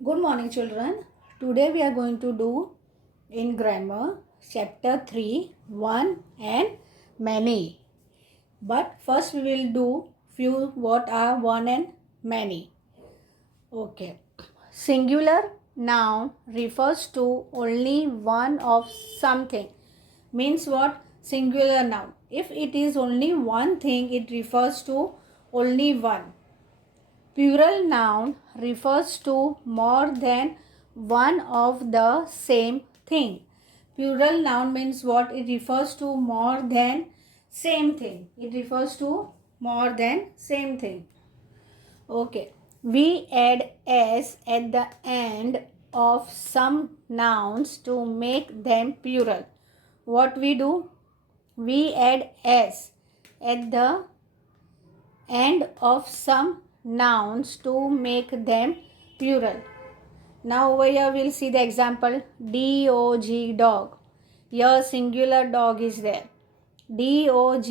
Good morning, children. Today we are going to do in grammar chapter 3, 1 and many. But first we will do few what are one and many. Okay. Singular noun refers to only one of something. Means what? Singular noun. If it is only one thing, it refers to only one. Plural noun refers to more than one of the same thing. Plural noun means what? It refers to more than same thing. It refers to more than same thing. Okay. We add s at the end of some nouns to make them plural. What we do? We add s at the end of some nouns to make them plural. Now over here we'll see the example. Dog, dog. Here singular dog is there. Dogs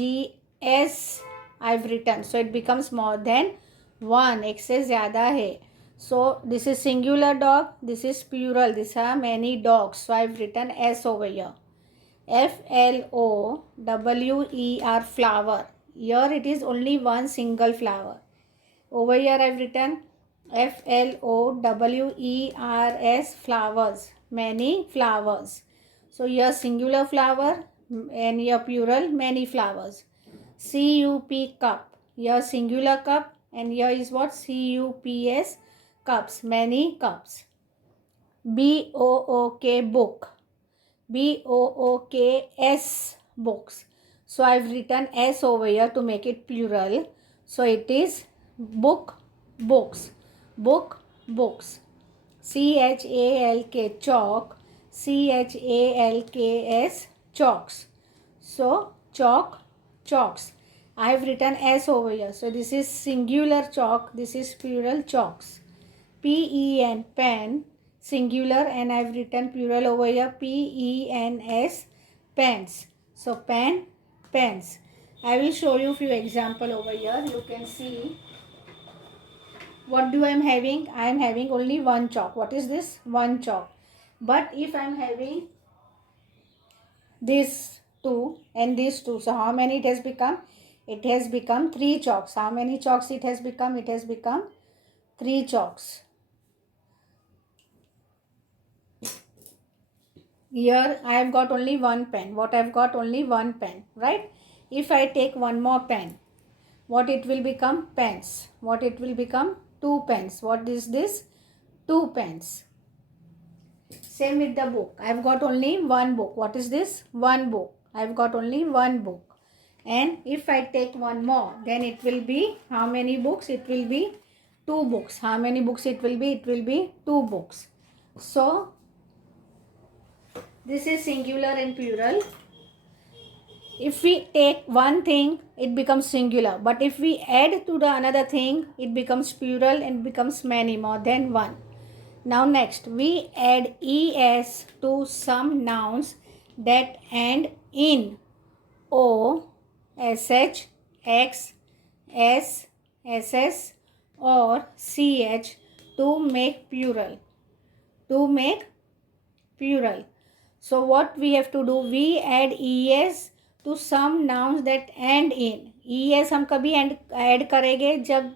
I've written. So it becomes more than one. एक से ज़्यादा है. So this is singular dog. This is plural. These are many dogs. So I've written S over here. FLOWER, flower. Here it is only one single flower. Over here I've written FLOWERS, flowers, many flowers. So here singular flower and here plural many flowers. CUP, cup. Here singular cup and here is what? CUPS, cups, many cups. BOOK, book. BOOKS, books. So I've written S over here to make it plural. So it is book, books. Book, books. CHALK, chalk. CHALKS, chalks. So chalk, chalks. I have written S over here. So this is singular chalk. This is plural chalks. PEN, pen, singular, and I have written plural over here. PENS, pens. So pen, pens. I will show you few example over here. You can see what do I am having. I am having only one chalk. What is this? One chalk. But if I am having this two and these two, so how many it has become? It has become three chalks. How many chalks it has become? It has become three chalks. Here I have got only one pen. What I have got? Only one pen, right? If I take one more pen, what it will become? Pens. What it will become? Two pens. What is this? Two pens. Same with the book. I have got only one book. What is this? One book. I have got only one book. And if I take one more, then it will be how many books? It will be two books. How many books it will be? It will be two books. So this is singular and plural. If we take one thing, it becomes singular. But if we add to the another thing, it becomes plural and becomes many, more than one. Now next, we add es to some nouns that end in o, sh, x, s, ss or ch to make plural. To make plural. So what we have to do? We add es to some nouns that end in. es हम कभी add करेंगे जब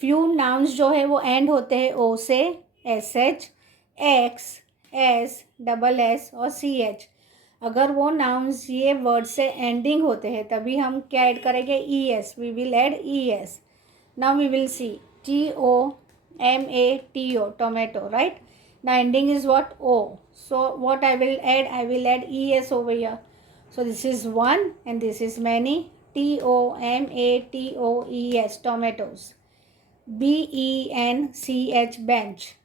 few nouns जो है वो end होते हैं o से, sh, x, s, double s और ch. अगर वो nouns ये word से ending होते हैं तभी हम क्या ऐड करेंगे? es. We will add es. Now we will see tomato, tomato, right? Now ending is what? O. So what I will add? I will add es over here. So this is one and this is many. TOMATOES, tomatoes. BENCH, bench.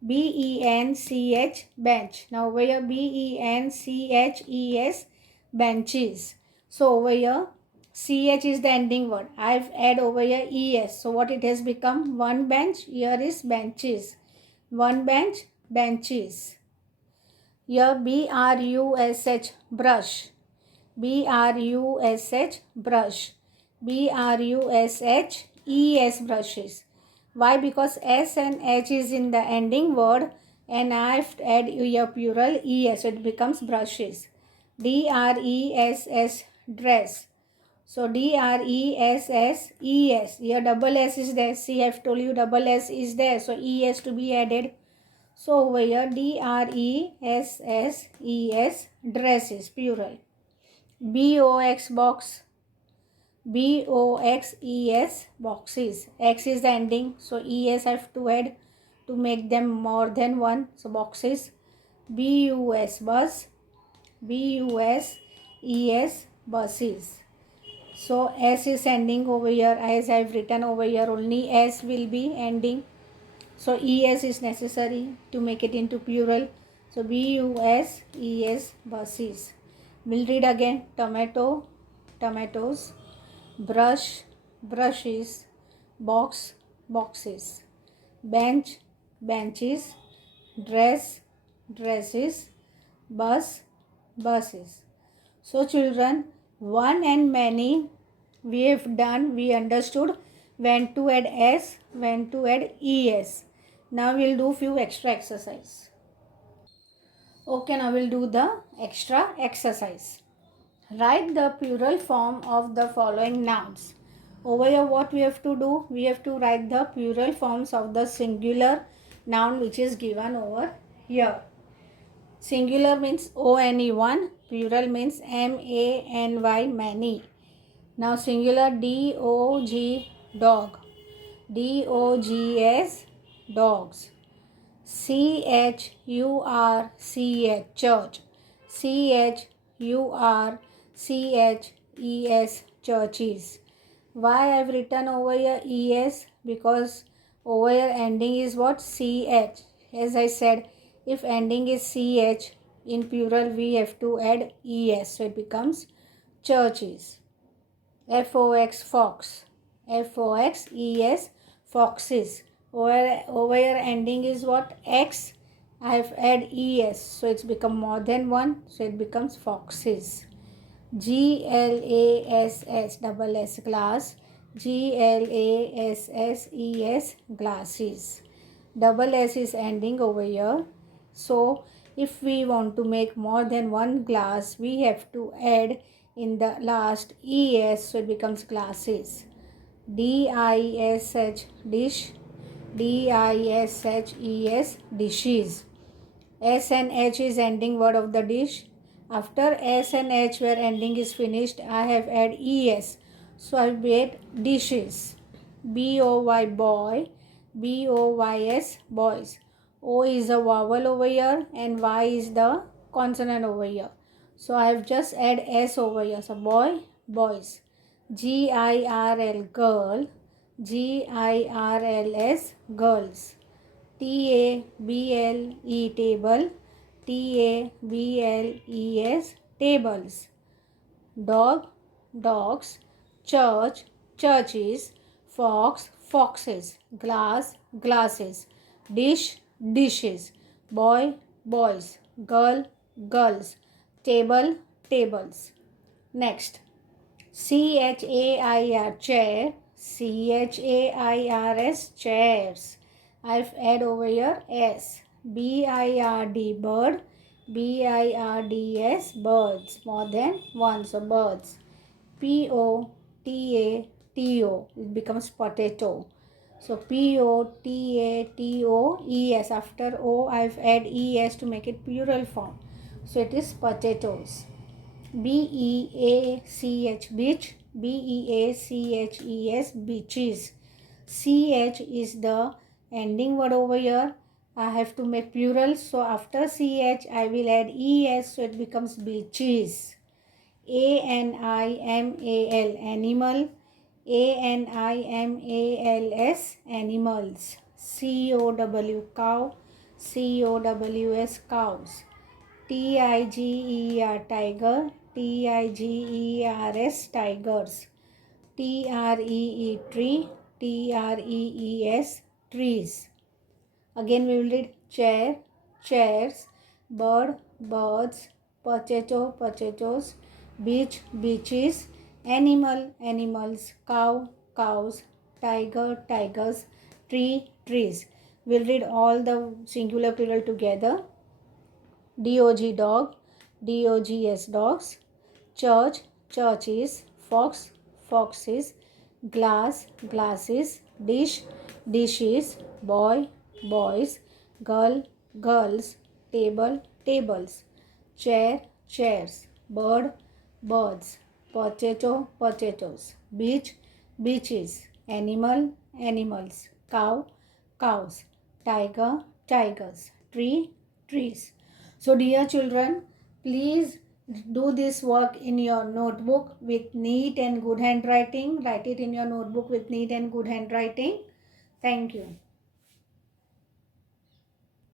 BENCH, bench. Now over here BENCHES, benches. So over here CH is the ending word. I've add over here ES. So what it has become? One bench. Here is benches. One bench, benches. Here BRUSH, brush. BRUSH, brush. BRUSHES, brushes. Why? Because S and H is in the ending word and I have to add a plural ES, so it becomes brushes. DRESS, dress. So DRESSES, here double S is there. See, I have told you double S is there, so E has to be added. So over here DRESSES, dresses, plural. BOX, box. BOXES, boxes. X is the ending, so ES I have to add to make them more than one. So boxes. BUS, bus. BUSES, buses. So S is ending over here, as I have written over here, only S will be ending. So ES is necessary to make it into plural. So BUSES, buses. We'll read again. Tomato, tomatoes. Brush, brushes. Box, boxes. Bench, benches. Dress, dresses. Bus, buses. So children, one and many we have done, we understood when to add S, when to add ES. Now we'll do few extra exercise. Okay, now we'll do the extra exercise. Write the plural form of the following nouns. Over here what we have to do? We have to write the plural forms of the singular noun which is given over here. Singular means O-N-E, one. Plural means M-A-N-Y, many. Now singular D-O-G, dog. D-O-G-S, dogs. C-H-U-R-C-H, church. C-H-U-R-C-H-E-S, churches. Why I have written over here E-S? Because over here ending is what? C-H. As I said, if ending is CH, in plural we have to add ES. So it becomes churches. F-O-X, fox. F-O-X-E-S, foxes. Over here ending is what? X. I have add ES. So it's become more than one. So it becomes foxes. G-L-A-S-S, double S, glass. G-L-A-S-S-E-S, glasses. Double S is ending over here. So if we want to make more than one glass, we have to add in the last ES, so it becomes glasses. D-I-S-H, dish. D-I-S-H-E-S, dishes. S and H is ending word of the dish. After S and H where ending is finished, I have add ES. So I made dishes. B-O-Y, boy. B-O-Y-S, boys. O is a vowel over here and Y is the consonant over here. So I have just add S over here. So boy, boys. G-I-R-L, girl. G-I-R-L-S, girls. T-A-B-L-E, table. T-A-B-L-E-S, tables. Dog, dogs. Church, churches. Fox, foxes. Glass, glasses. Dish, dishes. Boy, boys. Girl, girls. Table, tables. Next. C-H-A-I-R, chair. C-H-A-I-R-S, chairs. I've add over here S. B-I-R-D, bird. B-I-R-D-S, birds. More than one, so birds. P-O-T-A-T-O, it becomes potato. So P-O-T-A-T-O-E-S. After O, I've add E-S to make it plural form. So it is potatoes. B-E-A-C-H, beach. B-E-A-C-H-E-S, beaches. C-H is the ending word over here. I have to make plural. So after C-H, I will add E-S. So it becomes beaches. A-N-I-M-A-L, animal. A-N-I-M-A-L-S, animals. C-O-W, cow. C-O-W-S, cows. T-I-G-E-R, tiger. T-I-G-E-R-S, tigers. T-R-E-E, tree. T-R-E-E-S, trees. Again we will read chair, chairs. Bird, birds. Potato, potatoes. Beach, beaches. Animal, animals. Cow, cows. Tiger, tigers. tree, trees. We'll read all the singular plural together. Dog, dog. Dogs, dogs. Church, churches. Fox, foxes. Glass, glasses. Dish, dishes. Boy, boys. Girl, girls. Table, tables. Chair, chairs. Bird, birds. Potato, potatoes. Beach, beaches. Animal, animals. Cow, cows. Tiger, tigers. Tree, trees. So dear children, please do this work in your notebook with neat and good handwriting. Write it in your notebook with neat and good handwriting. Thank you.